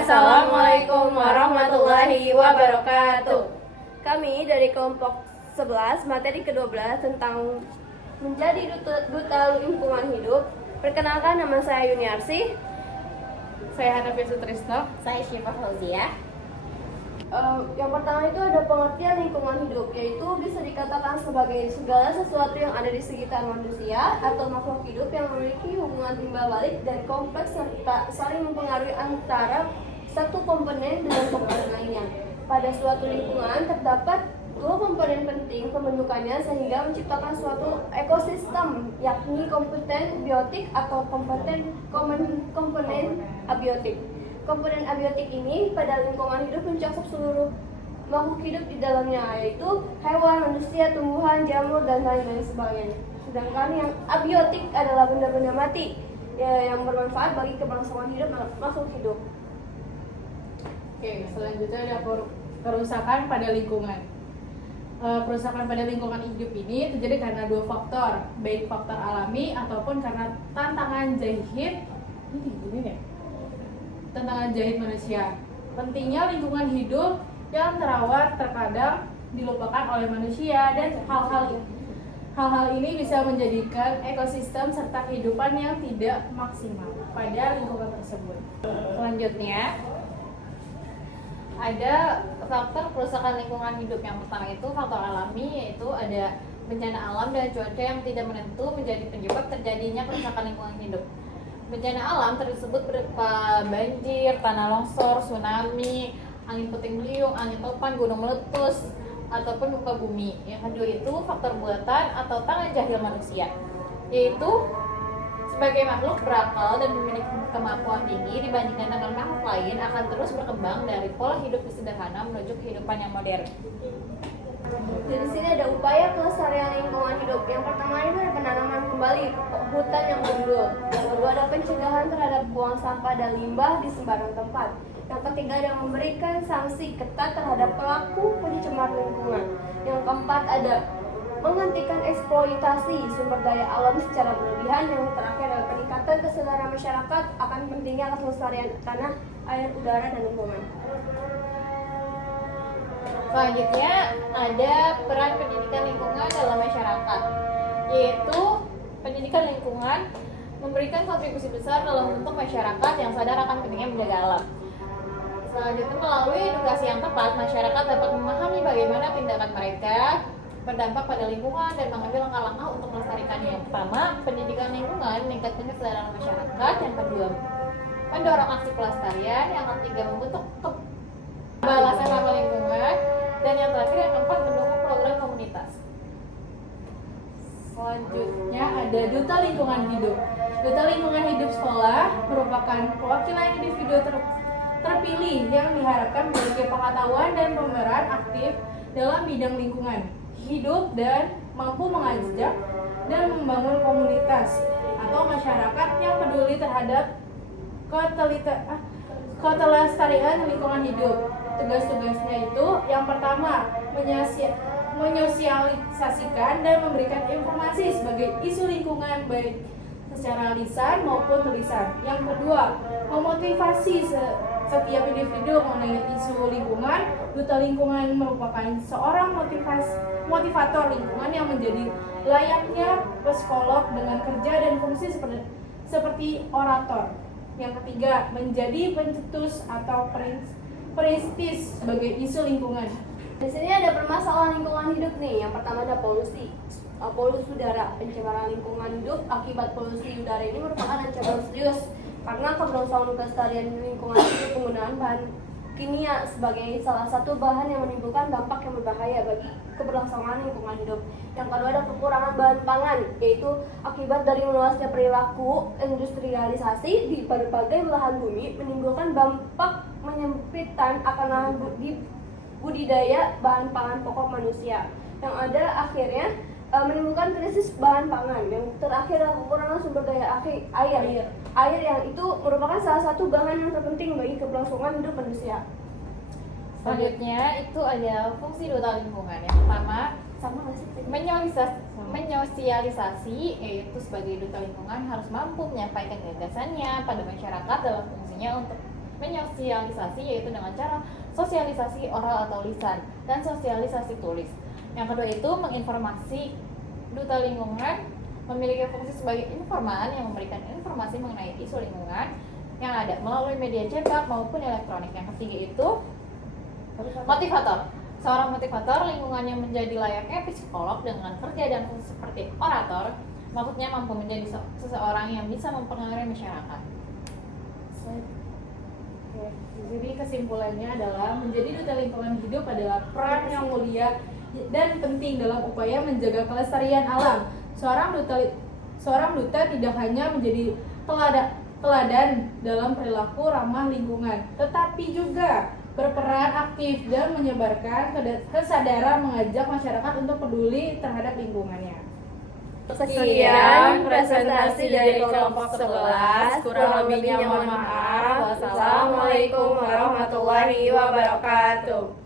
Assalamualaikum warahmatullahi wabarakatuh. Kami dari kelompok 11 materi ke-12 tentang menjadi duta lingkungan hidup. Perkenalkan, nama saya Yuniarsi. Saya Hanafi Sutrisno. Saya Syifa Fauzia. Yang pertama itu ada pengertian lingkungan hidup, yaitu bisa dikatakan sebagai segala sesuatu yang ada di sekitar manusia atau makhluk hidup yang memiliki hubungan timbal balik dan kompleks serta saling mempengaruhi antara satu komponen dengan komponen lainnya. Pada suatu lingkungan terdapat dua komponen penting pembentukannya sehingga menciptakan suatu ekosistem, yakni komponen biotik atau komponen abiotik. Komponen abiotik ini pada lingkungan hidup mencakup seluruh makhluk hidup di dalamnya, yaitu hewan, manusia, tumbuhan, jamur, dan lain-lain sebagainya. Sedangkan yang abiotik adalah benda-benda mati yang bermanfaat bagi keberlangsungan hidup makhluk hidup. Oke, selanjutnya ada kerusakan pada lingkungan. Kerusakan pada lingkungan hidup ini terjadi karena dua faktor, baik faktor alami ataupun karena tantangan jahit. Tantangan jahit manusia. Pentingnya lingkungan hidup yang terawat terkadang dilupakan oleh manusia, dan hal-hal ini bisa menjadikan ekosistem serta kehidupan yang tidak maksimal pada lingkungan tersebut. Selanjutnya ada faktor kerusakan lingkungan hidup. Yang pertama itu faktor alami, yaitu ada bencana alam dan cuaca yang tidak menentu menjadi penyebab terjadinya kerusakan lingkungan hidup. Bencana alam tersebut berupa banjir, tanah longsor, tsunami, angin puting beliung, angin topan, gunung meletus, ataupun gempa bumi. Yang kedua itu faktor buatan atau tangan jahil manusia, yaitu sebagai makhluk berakal dan memiliki kemampuan tinggi dibandingkan dengan makhluk lain akan terus berkembang dari pola hidup sederhana menuju kehidupan yang modern. Jadi sini ada upaya pelestarian lingkungan hidup. Yang pertama itu ada penanaman kembali hutan yang gundul. Yang kedua ada pencegahan terhadap buang sampah dan limbah di sembarang tempat. Yang ketiga ada memberikan sanksi ketat terhadap pelaku pencemar lingkungan. Yang keempat ada menghentikan eksploitasi sumber daya alam secara berlebihan. Yang terakhir adalah peningkatan kesadaran masyarakat akan pentingnya kelestarian tanah, air, udara, dan lingkungan. Selanjutnya ada peran pendidikan lingkungan dalam masyarakat, yaitu pendidikan lingkungan memberikan kontribusi besar dalam bentuk masyarakat yang sadar akan pentingnya menjaga alam. Selanjutnya, melalui edukasi yang tepat, masyarakat dapat memahami bagaimana tindakan mereka berdampak pada lingkungan dan mengambil langkah-langkah untuk melestarikannya. Yang pertama, pendidikan lingkungan meningkatkan kesadaran masyarakat. Yang kedua, mendorong aksi pelestarian. Yang ketiga, membentuk kebalasan ramah lingkungan. Dan yang terakhir, yang keempat, mendukung program komunitas. Selanjutnya ada duta lingkungan hidup. Duta lingkungan hidup sekolah merupakan perwakilan individu terpilih yang diharapkan memiliki pengetahuan dan pemeran aktif dalam bidang lingkungan hidup dan mampu mengajak dan membangun komunitas atau masyarakat yang peduli terhadap kelestarian lingkungan hidup. Tugas-tugasnya itu yang pertama, menyosialisasikan dan memberikan informasi sebagai isu lingkungan baik secara lisan maupun tulisan. Yang kedua, memotivasi setiap individu mengenai isu lingkungan. Duta lingkungan merupakan seorang motivator lingkungan yang menjadi layaknya psikolog dengan kerja dan fungsi seperti orator. Yang ketiga, menjadi pencetus atau peristis sebagai isu lingkungan. Di sini ada permasalahan lingkungan hidup nih. Yang pertama ada polusi udara. Pencemaran lingkungan hidup akibat polusi udara ini merupakan ancaman serius karena keberlangsungan kelestarian lingkungan hidup penggunaan bahan kimia sebagai salah satu bahan yang menimbulkan dampak yang berbahaya bagi keberlangsungan lingkungan hidup. Yang kedua ada kekurangan bahan pangan, yaitu akibat dari meluasnya perilaku industrialisasi di berbagai belahan bumi menimbulkan dampak menyempitan akan lahan budidaya bahan pangan pokok manusia, yang ada akhirnya menimbulkan krisis bahan pangan. Yang terakhir adalah kekurangan sumber daya air yang itu merupakan salah satu bahan yang terpenting bagi keberlangsungan hidup manusia. Selanjutnya itu ada fungsi duta lingkungan. Yang pertama, menyosialisasi, yaitu sebagai duta lingkungan harus mampu menyampaikan gagasannya pada masyarakat dalam fungsinya untuk menyosialisasi yaitu dengan cara sosialisasi oral atau lisan dan sosialisasi tulis. Yang kedua itu menginformasi. Duta lingkungan memiliki fungsi sebagai informan yang memberikan informasi mengenai isu lingkungan yang ada melalui media cetak maupun elektronik. Yang ketiga itu motivator. Seorang motivator lingkungan yang menjadi layaknya psikolog dengan kerja dan fungsi seperti orator, maksudnya mampu menjadi seseorang yang bisa mempengaruhi masyarakat. Oke, jadi kesimpulannya adalah menjadi duta lingkungan hidup adalah peran yang mulia dan penting dalam upaya menjaga kelestarian alam. Seorang duta tidak hanya menjadi teladan dalam perilaku ramah lingkungan, tetapi juga berperan aktif dan menyebarkan kesadaran mengajak masyarakat untuk peduli terhadap lingkungannya. Sekian presentasi dari kelompok 11, kurang lebihnya mohon maaf. Wassalamualaikum warahmatullahi wabarakatuh.